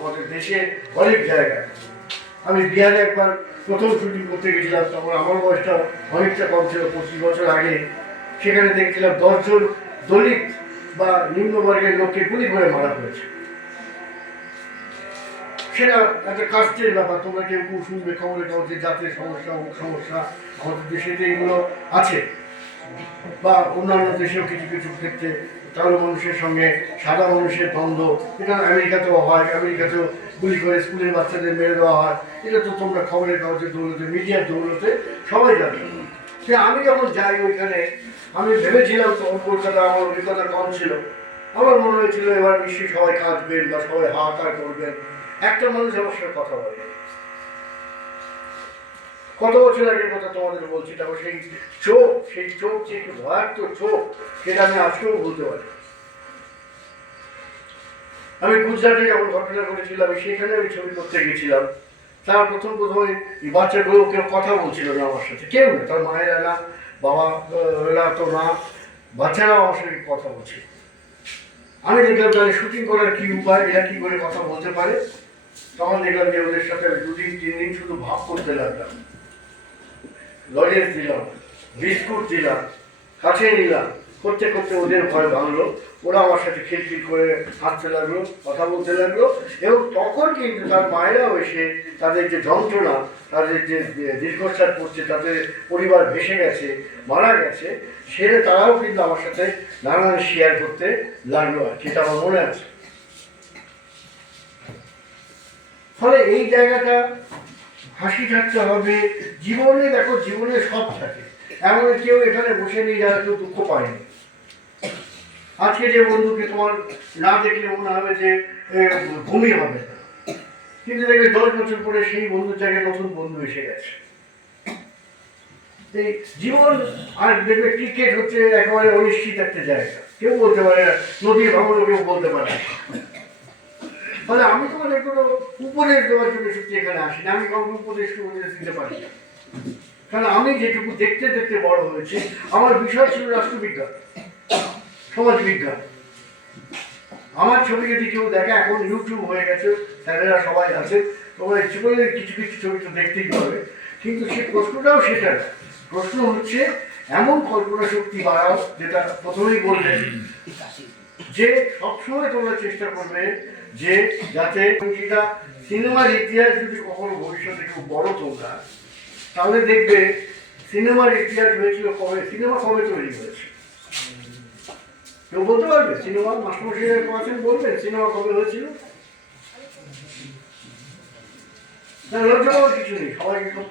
আমাদের দেশে অনেক জায়গায় আমি বিহারে একবার প্রথম শুটিং করতে গেছিলাম, তখন আমার বয়সটা অনেকটা কম ছিল, পঁচিশ বছর আগে। সেখানে দেখছিলাম দশজন দলিত বা নিম্নবর্গের লোককে গুলি করে মারা হয়েছে। সেটা একটা কাস্টের ব্যাপার, তোমরা কেউ শুনবে খবরের কাগজে, জাতের সমস্যা, অমুক সমস্যা, আমাদের দেশে এগুলো আছে। বা অন্যান্য দেশেও কিছু কিছু ক্ষেত্রে কালো মানুষের সঙ্গে সাদা মানুষের দ্বন্দ্ব এটা আমেরিকাতেও হয়, আমেরিকাতেও গুলি করে স্কুলের বাচ্চাদের মেরে দেওয়া হয়। এটা তো তোমরা খবরের কাগজের দৌলতে, মিডিয়ার দৌলতে সবাই জানে। সে আমি যখন যাই ওইখানে, আমি ভেবেছিলাম তখন কলকাতা আমার অভিজ্ঞতা কম ছিল। আমার মনে হয়েছিল এবার নিশ্চয়ই সবাই কাঁদবেন বা সবাই হাহাকার করবেন। একটা মানুষ আমার কথা বলে। কত বছর আগের কথা তোমাদের বলছি, তারপর সেই চোখ সেই চোখ যে ভয়াক্ত চোখ, সেটা আমি আজকেও বলতে পারি। আমি গুজরাটে যখন ঘটনা আমি সেখানে আমি ছবি করতে গেছিলাম। তার প্রথম প্রথমে বাচ্চাগুলো কেউ কথা বলছিল না আমার সাথে, কেউ না, তার মায়েরা না বাবা এরা তো না বাচ্চারাও আমার সঙ্গে কথা বলছিল। আমি দেখলাম তাহলে শুটিং করার কি উপায়, এরা কি করে কথা বলতে পারে? তখন দেখলাম যে ওদের সাথে দুদিন তিন দিন শুধু ভাব করতে লাগলাম। লজেন্স দিলাম বিস্কুট দিলাম কাছে নিলাম করতে করতে ওদের ভয় ভাঙলো। ওরা আমার সাথে খিলখিল করে হাঁটতে লাগল, কথা বলতে লাগল এবং তখন কিন্তু তার মায়েরাও এসে তাদের যে যন্ত্রণা, তাদের যে দীর্ঘশ্বাস পড়ছে তাদের পরিবার ভেসে গেছে, মারা গেছে, সেটা তারাও কিন্তু আমার সাথে নানান শেয়ার করতে লাগল আর কি আমার মনে আছে। ফলে এই জায়গাটা হাসি থাকতে হবে। জীবনে দেখো, জীবনে সব থাকে। এমন কেউ এখানে বসে নেই যারা কেউ দুঃখ পায়নি আজকে যে বন্ধুকে তোমার না দেখলে মনে হবে যে ঘুমই হবে। কিন্তু দেখবে দশ বছর পরে সেই বন্ধুর জায়গায় নতুন বন্ধু এসে গেছে। এই জীবন আর দেখবে ক্রিকেট হচ্ছে একেবারে অনিশ্চিত একটা জায়গা। কেউ বলতে পারে না, নদীর ভাঙন কেউ বলতে পারে না। ফলে আমি তোমাদের কোনো উপদেশ দেওয়ার জন্য সত্যি এখানে আসি আমি উপদেশ উপদেশ দিতে পারি না কারণ আমি যেটুকু দেখতে দেখতে বড় হয়েছি, আমার বিষয় ছিল রাষ্ট্রবিজ্ঞান সমাজবিজ্ঞান আমার ছবি যদি কেউ দেখে, এখন ইউটিউব হয়ে গেছে, স্যারেরা সবাই আছে, তোমরা ইচ্ছে করলে কিছু কিছু ছবি তো দেখতেই পাবে। কিন্তু সে প্রশ্নটাও সেটা না। প্রশ্ন হচ্ছে, এমন কল্পনা শক্তি বাড়াও, যেটা প্রথমেই বললেন যে সবসময় তোমরা চেষ্টা করবে যে যাতে এটা সিনেমার ইতিহাস যদি কখনো ভবিষ্যতে খুব বড় তোমরা, তাহলে দেখবে সিনেমার ইতিহাস হয়েছিল কবে? সিনেমা কবে তৈরি হয়েছে? কেউ বলতে পারবে? সিনেমা মাস্টারমশাই আছেন বলবেন, সিনেমা কবে হয়েছিল? লজ্জা কিছু নেই, সবাইকে সব